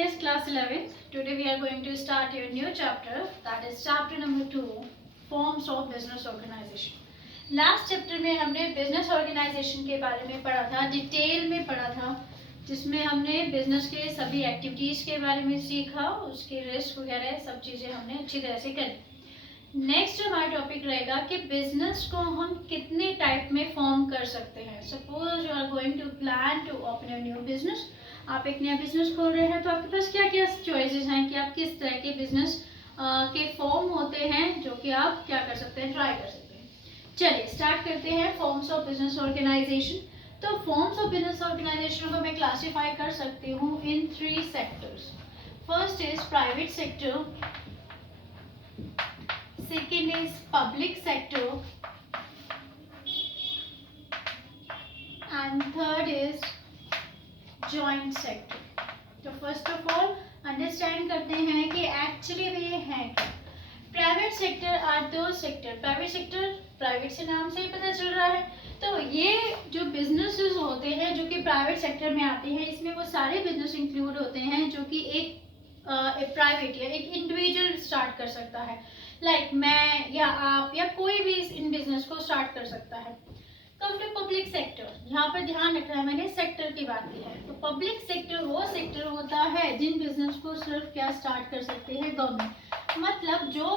Yes, class 11th. Today we are going to start your new chapter, that is chapter number 2, forms of business organization. Last chapter में हमने business organisation के बारे में पढ़ा था, detail में पढ़ा था, जिसमें हमने बिजनेस के सभी एक्टिविटीज़ के बारे में सीखा, उसके रिस्क वगैरह सब चीज़ें हमने अच्छी तरह से करी। नेक्स्ट हमारा टॉपिक रहेगा कि बिजनेस को हम कितने टाइप में फॉर्म कर सकते हैं। Suppose you are going to plan to open a new business, आप एक नया बिजनेस खोल रहे हैं, तो आपके पास क्या क्या चॉइसेस हैं कि आप किस तरह के बिजनेस के फॉर्म होते हैं जो कि आप क्या कर सकते हैं, ट्राई कर सकते हैं। चलिए स्टार्ट करते हैं फॉर्म्स ऑफ बिजनेस ऑर्गेनाइजेशन। तो फॉर्म्स ऑफ बिजनेस ऑर्गेनाइजेशन को मैं क्लासीफाई कर सकती हूँ इन 3 sectors. First is private sector, second is public sector, and third is joint sector. तो फर्स्ट ऑफ ऑल अंडरस्टैंड करते हैं कि एक्चुअली में ये है क्या। प्राइवेट सेक्टर आर दो सेक्टर, प्राइवेट सेक्टर प्राइवेट से नाम से ही पता चल रहा है। तो ये जो बिजनेसेस होते हैं जो कि प्राइवेट सेक्टर में आते हैं, इसमें वो सारे बिजनेस इंक्लूड होते हैं जो कि एक प्राइवेट या एक इंडिविजुअल स्टार्ट कर सकता है, लाइक मैं या आप या कोई भी इन बिजनेस को स्टार्ट कर सकता है। कम टू पब्लिक सेक्टर, यहाँ पर ध्यान रखना है, मैंने सेक्टर की बात की है। तो पब्लिक सेक्टर वो सेक्टर होता है जिन बिजनेस को सिर्फ क्या स्टार्ट कर सकते हैं, गवर्नमेंट। मतलब जो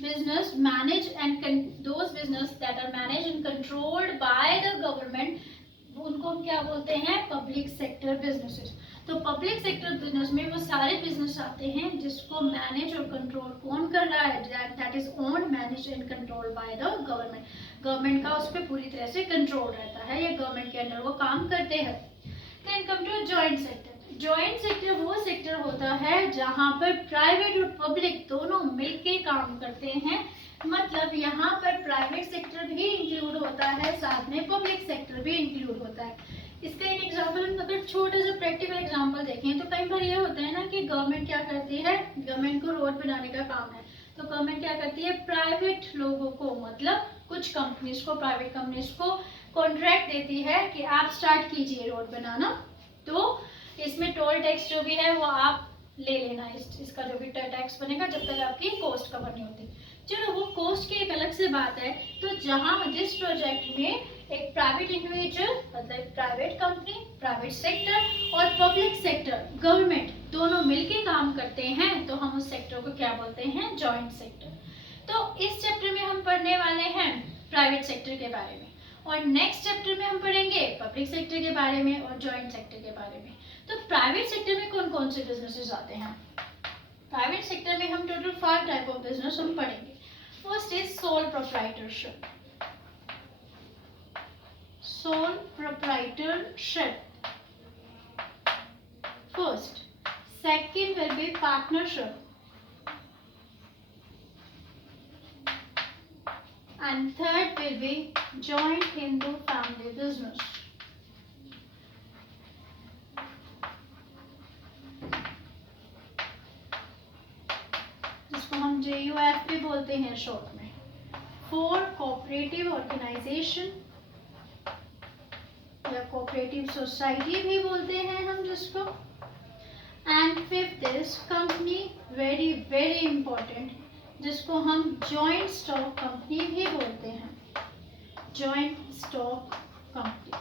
business manage and those business that are manage and controlled by the government, उनको हम क्या बोलते हैं, पब्लिक सेक्टर बिजनेसेस। तो पब्लिक सेक्टर बिजनेस में वो सारे बिजनेस आते हैं जिसको मैनेज और कंट्रोल कौन कर रहा है, that is owned, manage and control by the government. Government का उस पर पूरी तरह से कंट्रोल रहता है या गवर्नमेंट के अंडर वो काम करते हैं। Then come to joint sector. Joint sector वो सेक्टर होता है जहां पर प्राइवेट और पब्लिक दोनों मिलके काम करते हैं। मतलब यहाँ पर प्राइवेट सेक्टर भी इंक्लूड होता है, साथ में पब्लिक सेक्टर भी इंक्लूड होता है। इसका एक एग्जांपल हम अगर छोटा सा प्रैक्टिकल एग्जांपल देखें तो कई बार ये होता है ना कि गवर्नमेंट क्या करती है, गवर्नमेंट को रोड बनाने का काम है, तो गवर्नमेंट क्या करती है, प्राइवेट लोगों को, मतलब कुछ कंपनीज को, प्राइवेट कंपनीज को कॉन्ट्रैक्ट देती है कि आप स्टार्ट कीजिए रोड बनाना, तो इसमें टोल टैक्स जो भी है वो आप ले लेना, इसका जो भी टैक्स बनेगा जब तक आपकी कॉस्ट कवर नहीं होती। चलो वो कॉस्ट की एक अलग से बात है। तो जहां जिस प्रोजेक्ट में एक प्राइवेट इंडिविजुअल, मतलब प्राइवेट कंपनी, प्राइवेट सेक्टर और पब्लिक सेक्टर, गवर्नमेंट, दोनों मिलके काम करते हैं, तो हम उस सेक्टर को क्या बोलते हैं, जॉइंट सेक्टर। तो इस चैप्टर में हम पढ़ने वाले हैं प्राइवेट सेक्टर के बारे में, और नेक्स्ट चैप्टर में हम पढ़ेंगे पब्लिक सेक्टर के बारे में और जॉइंट सेक्टर के बारे में। तो प्राइवेट सेक्टर में कौन कौन से बिजनेसेस आते हैं? प्राइवेट सेक्टर में हम टोटल 5 टाइप ऑफ बिजनेस हम पढ़ेंगे। First is sole proprietorship, sole proprietorship first. Second will be partnership, and third will be joint Hindu family business. जिसको हम JUF भी बोलते हैं शॉर्ट में। 4 कोऑपरेटिव ऑर्गेनाइजेशन या कोऑपरेटिव सोसाइटी भी बोलते हैं हम जिसको। And fifth is company, very very important, जिसको हम जॉइंट स्टॉक कंपनी भी बोलते हैं, जॉइंट स्टॉक कंपनी।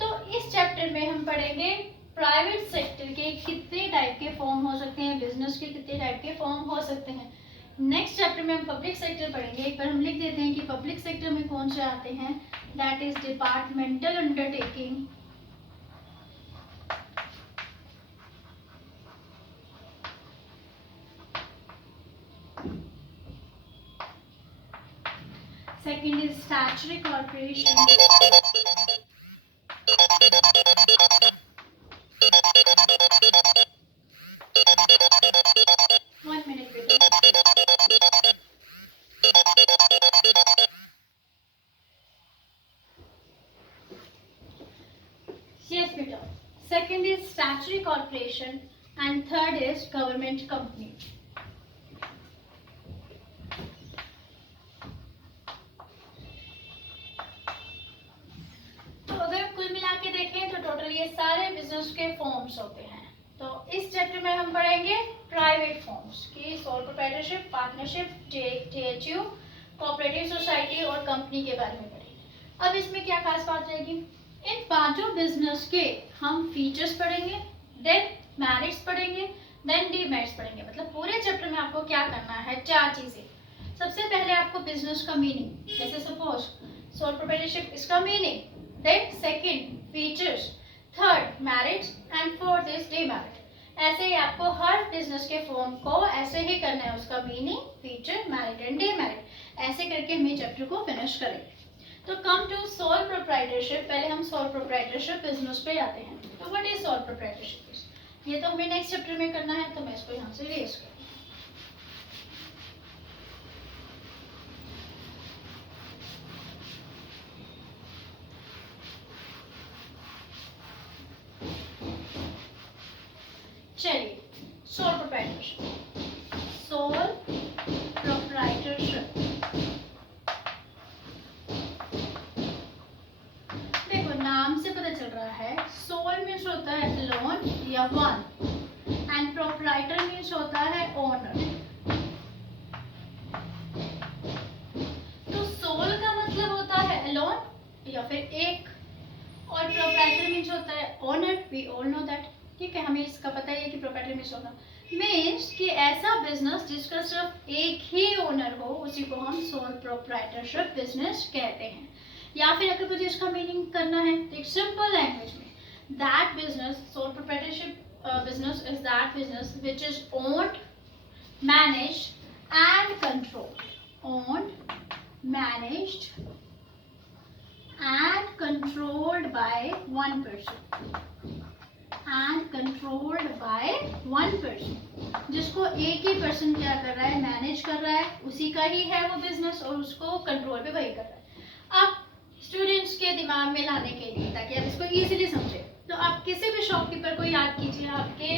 तो इस चैप्टर में हम पढ़ेंगे प्राइवेट सेक्टर के कितने टाइप के फॉर्म हो सकते हैं, बिजनेस के कितने टाइप के फॉर्म हो सकते हैं। नेक्स्ट चैप्टर में हम पब्लिक सेक्टर पढ़ेंगे। एक बार हम लिख देते हैं कि पब्लिक सेक्टर में कौन से आते हैं, that is departmental undertaking, second is statutory corporation, one minute बेटा, yes बेटा, second is statutory corporation and third is government company. तो अगर कुल मिला के देखें तो टोटल ये सारे बिजनेस के फॉर्म्स होते हैं। तो इस चैप्टर में हम पढ़ेंगे प्राइवेट फॉर्म्स की, सोल प्रोप्राइटरशिप, पार्टनरशिप, टीएचयू, कोऑपरेटिव सोसाइटी और कंपनी के बारे में पढ़ेंगे। अब इसमें क्या खास बात रहेगी, इन पांचों बिजनेस के हम फीचर्स पढ़ेंगे, देन मेरिट्स पढ़ेंगे, देन डीमेरिट्स पढ़ेंगे। मतलब पूरे चैप्टर में आपको क्या करना है, चार चीजें। सबसे पहले आपको बिजनेस का मीनिंग, जैसे सपोज सोल प्रोप्राइटरशिप, इसका meaning, then second features, third merits and fourth is demerit. ऐसे ही आपको हर बिजनेस के फॉर्म को ऐसे ही करना है, उसका meaning, feature, merit and demerit. ऐसे करके हम ये चैप्टर को फिनिश करेंगे। तो कम टू सोल प्रोप्राइटरशिप, पहले हम सोल प्रोप्राइटरशिप बिजनेस पे आते हैं। तो व्हाट इज सोल प्रोप्राइटरशिप, ये तो हमें नेक्स्ट चैप्टर में करना है, तो मैं इसको यहाँ से रेज करूँ। चलिए, सोल प्रोप्राइटरशिप, सोल प्रोप्राइटरशिप, देखो नाम से पता चल रहा है, सोल मीन्स होता है अलोन या वन, एंड प्रोप्राइटर मीन्स होता है ओनर। तो सोल का मतलब होता है अलोन या फिर एक, और प्रोप्राइटर मीन्स होता है owner, we all know that. ठीक है, हमें इसका पता ही है कि प्रोप्राइटर मीन्स होगा, मीन्स कि ऐसा बिजनेस जिसका सिर्फ एक ही ओनर हो, उसी को हम सोल प्रोप्राइटरशिप बिजनेस कहते हैं। या फिर अगर मुझे इसका मीनिंग करना है तो एक सिंपल लैंग्वेज में, that business, soul proprietorship business is that business which is owned, managed and controlled, owned, managed and controlled by one person, and controlled by one person, जिसको एक ही पर्सन क्या कर रहा है, मैनेज कर रहा है, उसी का ही है वो बिजनेस, और उसको कंट्रोल भी वही कर रहा है। अब स्टूडेंट्स के दिमाग में लाने के लिए, ताकि आप इसको इजीली समझे, तो आप किसी भी शॉपकीपर को याद कीजिए, आपके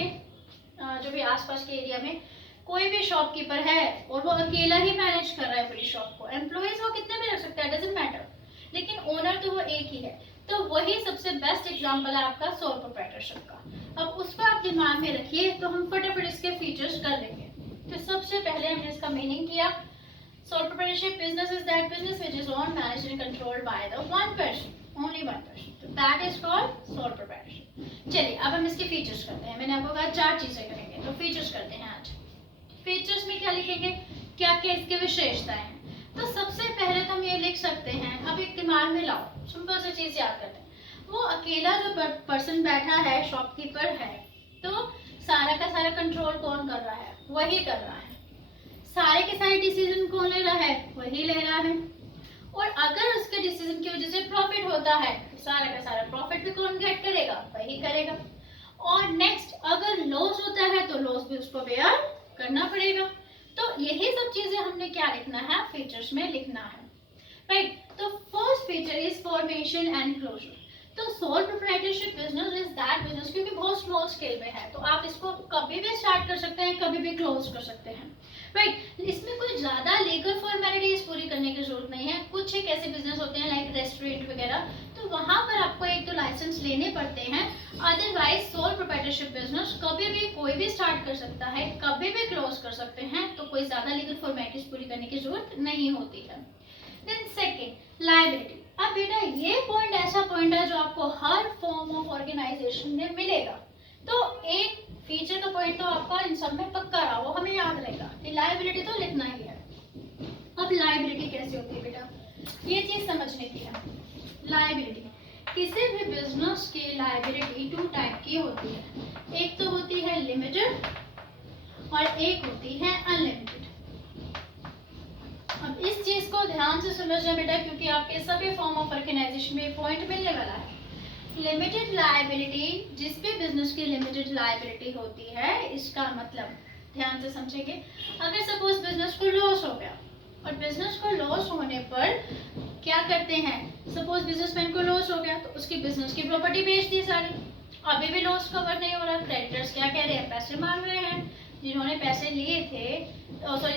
जो भी आसपास के एरिया में कोई भी शॉपकीपर है और वो अकेला ही मैनेज कर रहा है पूरी शॉप को, एम्प्लॉइज वो कितने भी रख सकता है, डजंट मैटर, लेकिन ओनर तो वो एक ही है। तो वही सबसे बेस्ट एग्जांपल है आपका सोल प्रोप्राइटरशिप का। अब उसको आप दिमाग में रखिए, तो हम फटाफट इसके फीचर्स कर लेंगे। तो सबसे पहले हमने इसका मीनिंग किया, sole proprietorship business is that business which is owned, managed and controlled by the one person, only one person, तो that is called sole proprietorship. चलिए अब हम इसके फीचर्स करते हैं। मैंने आपको कहा चार चीजें करेंगे, तो फीचर्स करते हैं आज। फीचर्स में क्या लिखेंगे, क्या क्या इसकी विशेषताएं हैं। तो सबसे पहले तो हम ये लिख सकते हैं, अब एक दिमाग में लाओ, सिंपल सी चीज याद करते हैं। वो अकेला जो पर्सन बैठा है, शॉपकीपर है, तो सारा का सारा कंट्रोल कौन कर रहा है, वही कर रहा है। सारे के सारे डिसीजन कौन ले रहा है, वही ले रहा है। और अगर उसके डिसीजन की वजह से प्रॉफिट होता है, तो सारा का सारा प्रॉफिट भी कौन गेट करेगा, वही करेगा। और नेक्स्ट, अगर लॉस होता है तो लॉस भी उसको बेयर करना पड़ेगा। तो यही सब चीजें हमने क्या लिखना है, फीचर्स में लिखना है, राइट। तो first feature is formation and closure. तो sole proprietorship business is that business, क्योंकि बहुत स्मॉल स्केल में है, तो आप इसको कभी भी स्टार्ट कर सकते हैं, कभी भी क्लोज कर सकते हैं, राइट। इसमें कोई ज्यादा लीगल फॉर्मेलिटीज पूरी करने की जरूरत नहीं है। कुछ एक ऐसे बिजनेस होते हैं लाइक रेस्टोरेंट वगैरह, तो वहां पर आपको एक तो लाइसेंस लेने पड़ते हैं। अदरवाइज सोल प्रोप्राइटरशिप बिजनेस कभी भी कोई भी स्टार्ट कर सकता है, कभी भी क्लोज कर सकते हैं, तो कोई ज्यादा लीगल फॉर्मेलिटीज पूरी करने की जरूरत नहीं होती है। Then second, liability. अब बेटा ये पॉइंट ऐसा पॉइंट है जो आपको हर फॉर्म ऑफ ऑर्गेनाइजेशन में मिलेगा। तो एक फीचर का पॉइंट तो आपका इन सब में पक्का रहा, वो हमें याद रहेगा कि लायबिलिटी तो लिखना ही है। अब लायबिलिटी कैसे होती है बेटा, ये चीज समझने की है। लायबिलिटी, किसी भी बिजनेस की लायबिलिटी टू टाइप की होती है, एक तो होती है लिमिटेड और एक होती है अनलिमिटेड। अब इस चीज को ध्यान से समझना बेटा, क्योंकि आपके सभी फॉर्म ऑफ ऑर्गेनाइजेशन में पॉइंट मिलने वाला है। लिमिटेड लायबिलिटी, जिस भी बिजनेस की लिमिटेड लायबिलिटी होती है, इसका मतलब ध्यान से समझेंगे। अगर सपोज बिजनेस को लॉस हो गया, और बिजनेस को लॉस होने पर क्या करते हैं, सपोज बिजनेसमैन को लॉस हो गया तो उसकी बिजनेस की प्रॉपर्टी बेच दी सारी, अभी भी लॉस कवर नहीं हो रहा, क्रेडिटर्स क्या कह रहे हैं, पैसे मांग रहे हैं, जिन्होंने पैसे लिए थे,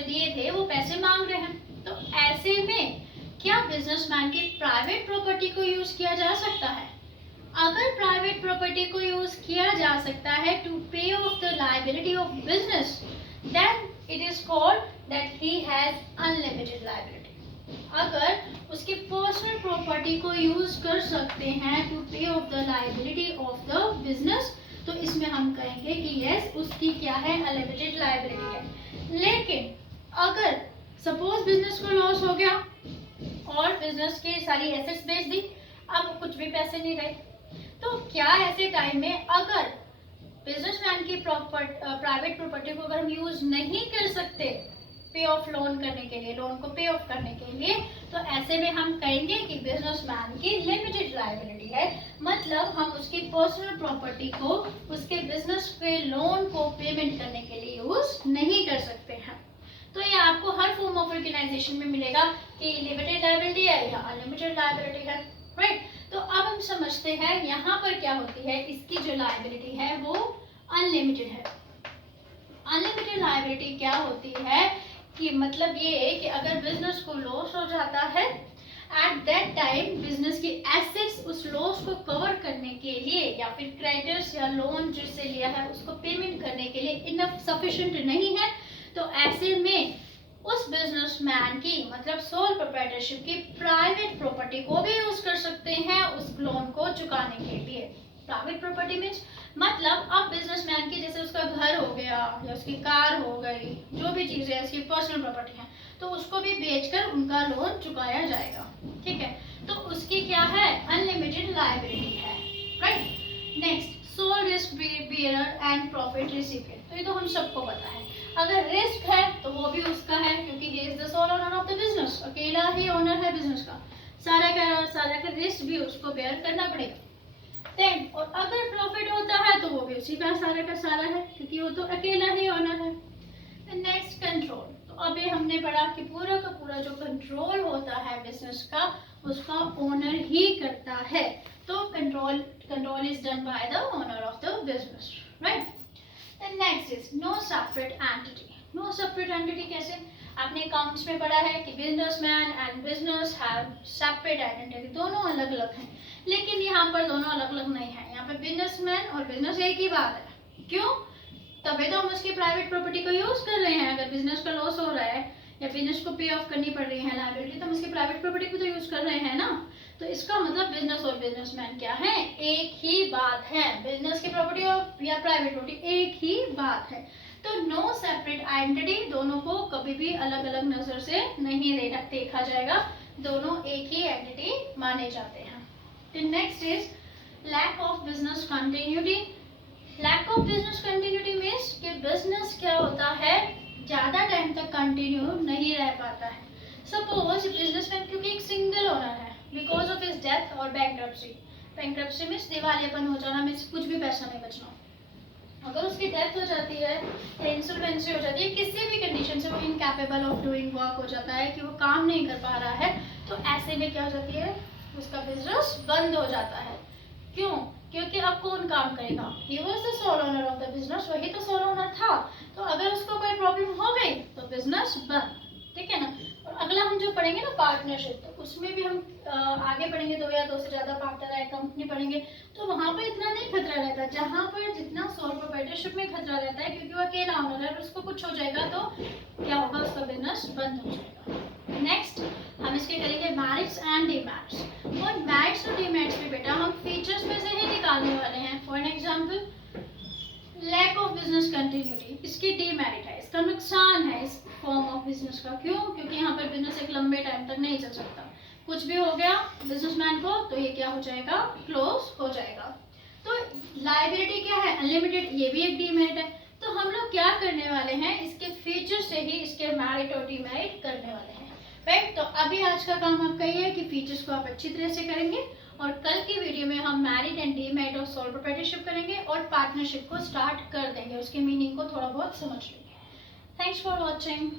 दिए थे, वो पैसे मांग रहे हैं। तो ऐसे में क्या बिजनेसमैन की प्राइवेट प्रॉपर्टी को यूज किया जा सकता है, अगर प्राइवेट प्रॉपर्टी को यूज किया जा सकता है to pay off the liability of business, then it is called that he has unlimited liability. अगर उसकी पर्सनल प्रॉपर्टी को यूज कर सकते हैं to pay off the liability of the business, तो इसमें हम कहेंगे कि यस उसकी क्या है, अनलिमिटेड लायबिलिटी है। लेकिन अगर सपोज बिजनेस को लॉस हो गया और बिजनेस की सारी एसेट्स बेच दी, अब कुछ भी पैसे नहीं रहे, तो क्या ऐसे टाइम में अगर बिजनेसमैन की प्राइवेट प्रॉपर्टी को अगर हम यूज नहीं कर सकते पे ऑफ लोन करने के लिए, लोन को पे ऑफ करने के लिए, तो ऐसे में हम कहेंगे कि बिजनेसमैन की लिमिटेड लायबिलिटी है। मतलब हम उसकी पर्सनल प्रॉपर्टी को उसके बिजनेस के लोन को पेमेंट करने के लिए यूज नहीं कर सकते हैं। तो ये आपको हर फॉर्म ऑफ ऑर्गेनाइजेशन में मिलेगा कि लिमिटेड लायबिलिटी है या अनलिमिटेड लायबिलिटी है, राइट। तो अब हम समझते हैं यहाँ पर क्या होती है, इसकी जो लायबिलिटी है वो अनलिमिटेड है। अनलिमिटेड लायबिलिटी क्या होती है कि मतलब ये कि अगर बिजनेस को लॉस हो जाता है, एट दैट टाइम बिजनेस की एसेट्स उस लॉस को कवर करने के लिए या फिर क्रेडिटर्स या लोन जिससे लिया है उसको पेमेंट करने के लिए इनफ सफिशिएंट नहीं है, तो ऐसे में उस बिजनेसमैन की मतलब सोल प्रोप्राइटरशिप की प्राइवेट प्रॉपर्टी को भी यूज कर सकते हैं उस लोन को चुकाने के लिए। प्राइवेट प्रॉपर्टी मीन्स मतलब अब बिजनेसमैन की जैसे उसका घर हो गया या उसकी कार हो गई, जो भी चीजें उसकी पर्सनल प्रॉपर्टी है, तो उसको भी बेचकर उनका लोन चुकाया जाएगा, ठीक है। तो उसकी क्या है, अनलिमिटेड लायबिलिटी है, right. Next, sole risk bearer and profit recipient. तो ये तो हम सबको पता है, अगर रिस्क है तो वो भी उसका है क्योंकि he is the sole owner of the business, अकेला ही ओनर है बिजनेस का, सारा का रिस्क भी उसको बेयर करना पड़ेगा। देन और अगर प्रॉफिट होता है तो वो भी उसी का सारा है क्योंकि वो तो अकेला ही ओनर है। Next, control. तो अभी हमने पढ़ा कि पूरा का पूरा जो कंट्रोल होता है बिजनेस का उसका ओनर ही करता है, तो control is done by the owner of the business, right. Next is no separate entity. No separate entity कैसे, आपने अकाउंट्स में पढ़ा है कि businessman and business have separate identity, दोनों अलग अलग हैं, लेकिन यहाँ पर दोनों अलग अलग नहीं है। यहाँ पर बिजनेसमैन और बिजनेस एक ही बात है। क्यों, तभी तो हम उसकी प्राइवेट प्रॉपर्टी को यूज कर रहे हैं। अगर बिजनेस का लॉस हो रहा है या बिजनेस को पे ऑफ करनी पड़ रही है लायबिलिटी, तो हम उसकी प्राइवेट प्रॉपर्टी को तो यूज कर रहे हैं ना। तो इसका मतलब बिजनेस और बिजनेसमैन क्या है, एक ही बात है। बिजनेस की प्रॉपर्टी और या प्राइवेट प्रॉपर्टी एक ही बात है। तो नो सेपरेट आइडेंटिटी, दोनों को कभी भी अलग अलग नजर से नहीं देखा जाएगा, दोनों एक ही एंटिटी माने जाते हैं। Next is lack of business continuity. Lack of business continuity means कि बिजनेस क्या होता है, ज्यादा टाइम तक कंटिन्यू नहीं रह पाता है। सपोज बिजनेसमैन क्योंकि एक सिंगल ओनर है, बिकॉज ऑफ हिज डेथ और बैंक्रप्सी मीन्स दिवालियापन हो जाना, मीन्स कुछ भी पैसा नहीं बचना। अगर उसकी डेथ हो जाती है या इंसॉल्वेंसी हो जाती है, किसी भी कंडीशन से वो इनकैपेबल ऑफ डूइंग वर्क हो जाता है कि वो काम नहीं कर पा रहा है, तो ऐसे में क्या हो जाती है, उसका बिजनेस बंद हो जाता है। क्यों, क्योंकि अब कौन काम करेगा, he was the sole owner of the business, वही तो सोल ओनर था। तो अगर उसको कोई प्रॉब्लम हो गई तो बिजनेस बंद, ठीक है ना। और अगला हम जो पढ़ेंगे ना पार्टनरशिप, तो उसमें भी हम आगे पढ़ेंगे, दो या दो से ज्यादा पार्टनर है कंपनी पढ़ेंगे, तो वहां पर इतना नहीं खतरा रहता जहां पर जितना सोल प्रोप्राइटरशिप में खतरा रहता है, क्योंकि वो अकेला ओनर है, उसको कुछ हो जाएगा तो क्या होगा, उसका बिजनेस बंद हो जाएगा। नेक्स्ट हम इसके करेंगे मैरिट्स एंड डिमेरिट्स। और मैरिट्स और डिमेरिट्स में बेटा हम फीचर्स में से ही निकालने वाले हैं। For an example, lack of business continuity, इसकी डिमेरिट है, इसका नुकसान है इस फॉर्म ऑफ बिजनेस का। क्यों, क्योंकि यहाँ पर बिजनेस एक लंबे टाइम तक नहीं चल सकता, कुछ भी हो गया बिजनेसमैन को तो ये क्या हो जाएगा, क्लोज हो जाएगा। तो लायबिलिटी क्या है, अनलिमिटेड, ये भी एक डिमेरिट है। तो हम लोग क्या करने वाले हैं, इसके फीचर से ही इसके मेरिट और डिमेरिट करने वाले हैं, राइट। तो अभी आज का काम आपका ये है कि फीचर्स को आप अच्छी तरह से करेंगे, और कल की वीडियो में हम मैरिट एंड डिमेरिट और सोल प्रोप्राइटरशिप करेंगे और पार्टनरशिप को स्टार्ट कर देंगे, उसके मीनिंग को थोड़ा बहुत समझ लेंगे। Thanks for watching.